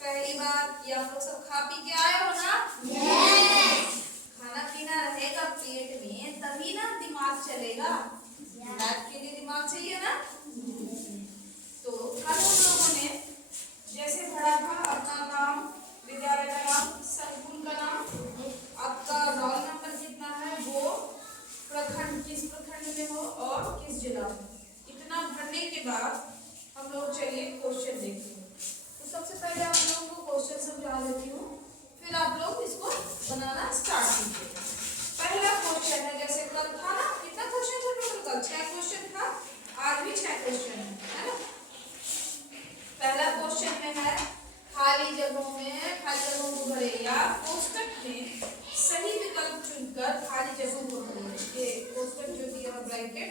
पहली बात कि आप लोग सब खा पी के आए हो ना? खाना पीना रहेगा पेट में तभी ना दिमाग चलेगा। लाइफ के लिए दिमाग चाहिए ना। तो कल हम लोगों ने जैसे पढ़ा था अपना नाम, विद्यालय का नाम, स्कूल का नाम, आपका रोल नंबर कितना है, वो प्रखंड किस प्रखंड में हो और किस जिला में, इतना भरने के बाद हम लोग चलिए क्वेश्चन देखते हैं। तो सबसे पहले आप लोगों को क्वेश्चन समझा देती हूँ, फिर आप लोग इसको बनाना स्टार्ट कीजिए। पहला क्वेश्चन है, जैसे कल था ना, कितना क्वेश्चन था टोटल? कल 6 क्वेश्चन था, आज भी 6 क्वेश्चन है ना। पहला क्वेश्चन में है खाली जगहों को भरे या कोष्टक में सही विकल्प चुनकर खाली जगहों को भरे। ये कोष्टक जो दिया है ब्रैकेट,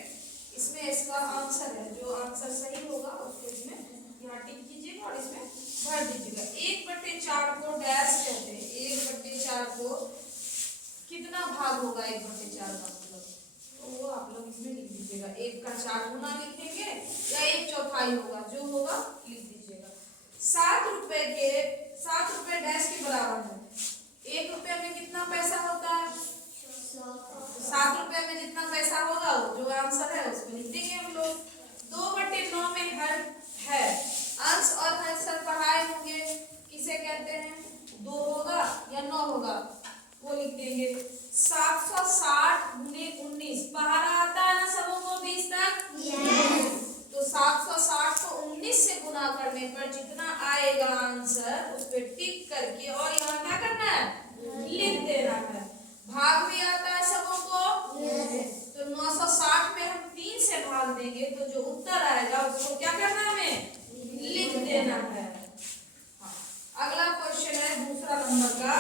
इसमें इसका आंसर है, जो आंसर सही होगा उसको इसमें यहाँ टिक कीजिएगा और इसमें भर दीजिएगा। 1/4 को डैश कहते हैं। 1/4 को कितना भाग होगा 1/4 का मतलब, तो वो आप लोग इसमें लिख दीजिएगा। 1 का 4 गुना लिखेंगे या 1/4 होगा, जो होगा लिख दीजिएगा। 7 रुपए डैश के बराबर है। 1 रुपये में कितना पैसा होता है? 7 रुपये में जितना पैसा होगा वो जो आंसर है उसको लिख देंगे हम लोग। 2/9 में हर है, अंश और हर सर पढ़ाए होंगे, किसे कहते हैं? 2 होगा या 9 होगा, वो लिख देंगे। 760 गुने 19 बाहर आता है ना सबों को 20 तक? तो 760 को 19 से गुना करने पर जितना आएगा आंसर उस पर टिक करके और यहाँ क्या करना है? लिख देना है। भाग भी आता है सबों को? तो 960 में हम 3 से भाग देंगे तो जो उत्तर आएगा उसको क्या करना है? हमें लिख देना है। हाँ। अगला क्वेश्चन है दूसरा नंबर का,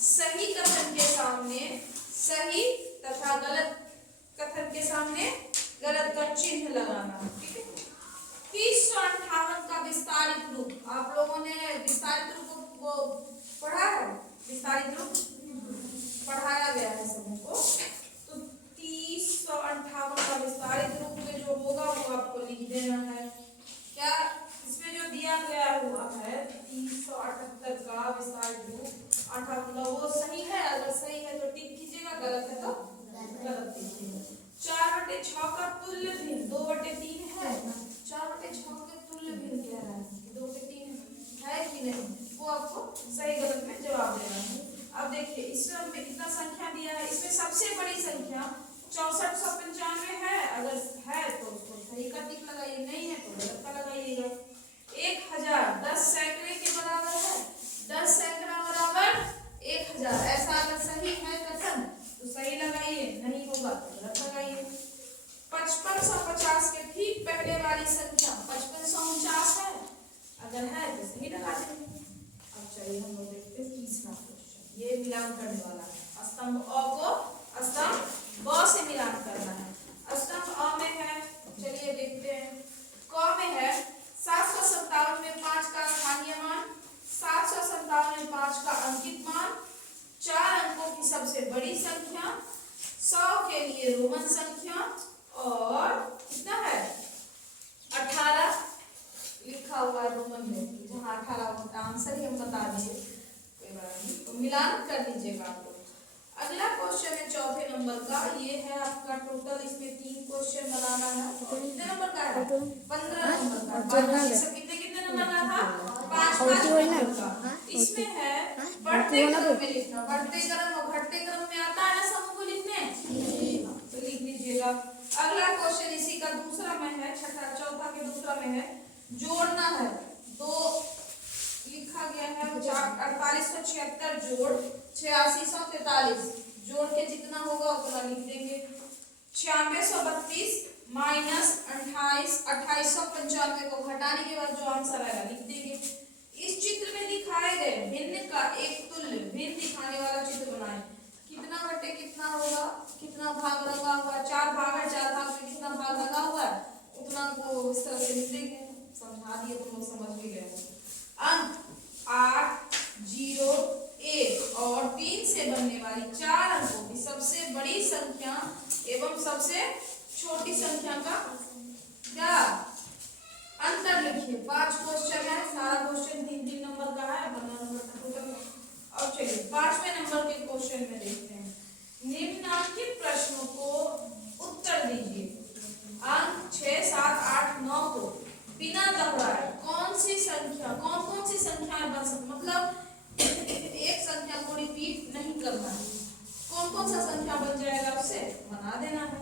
सही कथन के सामने सही तथा गलत कथन के सामने गलत का चिन्ह लगाना। ठीक है। 3058 का विस्तारित रूप, आप लोगों ने विस्तारित रूप को पढ़ा है? विस्तारित रूप पढ़ाया गया है सबको। तो 3058 का विस्तारित रूप में जो होगा वो आपको लिख देना है। क्या इसमें जो दिया गया हुआ है 378 का विस्तारित रूप 58, वो सही है? अगर सही है तो टिक कीजिएगा, गलत है तो गलत कीजिएगा। 4/6 का तुल्य भिन्न 2/3 है। 4/6 के तुल्य भिन्न क्या है? 2/3 है कि नहीं, वो आपको सही गलत में जवाब देना है। अब देखिए इसमें कितना संख्या दिया है, इसमें सबसे बड़ी संख्या 6495 है। अगर है तो उसको सही का टिक लगाइए, नहीं है तो गलत का लगाइएगा। 1000 10 सैकड़े के बराबर है। 10 सैकड़ा बराबर 1000, ऐसा अगर सही है कथन तो सही लगाइए, नहीं होगा तो गलत लगाइए। 5550 के ठीक पहले वाली संख्या 5549 है, अगर है तो सही लगा देंगे। अब चलिए हम लोग देखते हैं तीसरा क्वेश्चन, ये मिलान करने वाला है। स्तंभ अ को स्तंभ ब से मिलान करना है। स्तंभ अ में है, चलिए देखते हैं। क में है 757 में 5 का स्थानीय मान, 757 में 5 का अंकित मान, 4 अंकों की सबसे बड़ी संख्या, 100 के लिए रोमन संख्या और कितना है 18 लिखा हुआ है रोमन में, जहाँ 18 होता आंसर ही हम बता दिए, तो मिलान कर लीजिएगा आप लोग। अगला क्वेश्चन है चौथे नंबर का, ये है आपका टोटल, इसमें 3 क्वेश्चन बनाना है। कितने नंबर का है? 15 नंबर का। कितने नंबर का था? 5 नंबर का। इसमें है बढ़ते क्रम में लिखना, बढ़ते क्रम और घटते क्रम में आता है ना समूह को लिखने, तो लिख लीजिएगा। अगला क्वेश्चन इसी का दूसरा में है, चौथा के दूसरा में है, जोड़ना है। 2 लिखा गया है 4876 जोड़ 8643, जोड़ के जितना होगा उतना लिख देंगे। 9632 माइनस 2895 को घटाने के बाद जो आंसर आएगा लिख देंगे। इस चित्र में दिखाए गए भिन्न का एक तुल्य भिन्न दिखाने वाला चित्र बनाएं। कितना बटे कितना होगा, कितना भाग लगा हुआ है? 4 भाग है, 4 भाग में कितना भाग लगा हुआ है उतना को इस तरह से लिख देंगे। समझा दिए तो लोग समझ भी गए। अंक 8 0 1 और 3 से बनने वाली 4 अंकों की सबसे बड़ी संख्या एवं सबसे छोटी संख्या का क्या अंतर लिखिए। 5 क्वेश्चन है, सारा क्वेश्चन 3-3 नंबर क्वेश्चन में देखते हैं। निम्नलिखित प्रश्नों को उत्तर दीजिए। अंक 6, 7, 8, 9 को बिना दोहराए कौन सी संख्याएं बन सकती, मतलब एक संख्या को रिपीट नहीं करना है, कौन सा संख्या बन जाएगा उसे बना देना है।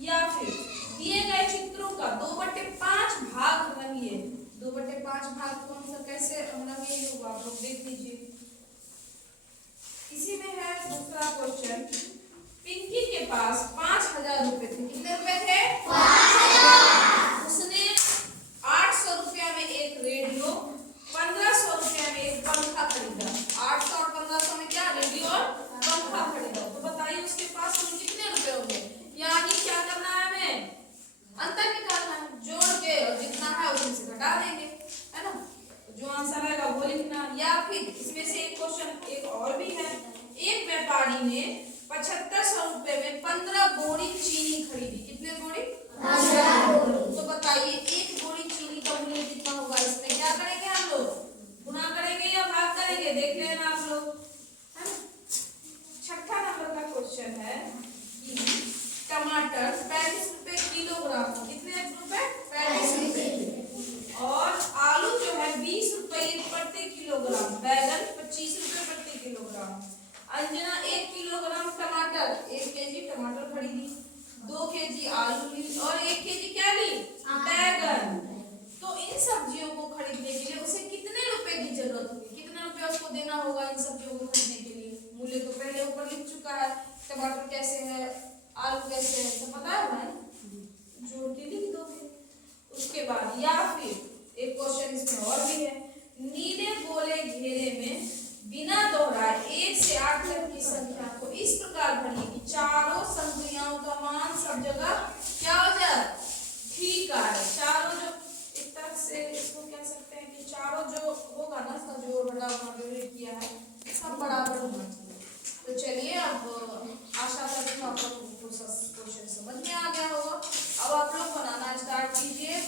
या फिर दिए गए चित्रों का 2/5 भाग रंगिए। 2/5 भाग कौन सा कैसे रंगे होगा आप लोग देख लीजिए। इसी में है दूसरा क्वेश्चन। पिंकी के पास 5000 रुपए थे। कितने रुपए थे? 5000। उसने 800 रुपया में एक रेडियो, 1500 रुपया में एक पंखा खरीदा। 800 और 1500 में क्या? रेडियो और पंखा खरीदा। तो बताइए उसके पास कितने रुपए होंगे? यानी क्या करना है हमें? अंतर निकालना है, जोड़ के और जितना है उसमें से घटा देंगे, है ना। जो आंसर आएगा वो लिखना। या फिर इसमें से एक क्वेश्चन एक और भी है। एक व्यापारी ने 7500 रुपए में 15 बोरी चीनी खरीदी। कितने बोरी? 15 बोरी। तो बताइए एक बोरी चीनी का मूल्य कितना होगा? इसमें क्या करेंगे हम लोग? गुणा करेंगे या भाग करेंगे? देख लेना आप लोग, है ना। छठा नंबर का क्वेश्चन है कि टमाटर 35 रुपए किलोग्राम। कितने रुपए? 35 रुपए। और आलू जो है 20 रुपए प्रति किलोग्राम। बैगन 25 रुपए प्रति किलोग्राम। अंजना 1 किलोग्राम टमाटर, 1 केजी टमाटर खरीदी, 2 केजी आलू ली और 1 केजी क्या ली? बैगन। तो इन सब्जियों को खरीदने के लिए उसे कितने रुपए की जरूरत होगी? कितना रुपया उसको देना होगा इन सब्जियों को खरीदने के लिए? मूल्य तो पहले ऊपर लिख चुका है। टमाटर कैसे है, आलू कैसे है, सब पता है भाई, जोड़ के लिख दोगे। उसके बाद या फिर एक क्वेश्चन इसमें और भी है। नीले गोले घेरे में बिना दोहराए 1 से 8 तक की संख्या को इस प्रकार भरिए कि चारों संख्याओं का मान सब जगह क्या हो जाए? ठीक है। चारों जो एक तरह से इसको कह सकते हैं कि चारों जो होगा ना इसका जोड़ घटाव किया है सब बराबर होना चाहिए। तो चलिए अब आशा करती हूँ आप लोगों को क्वेश्चन समझ में आ गया होगा। अब आप लोग बनाना स्टार्ट कीजिए।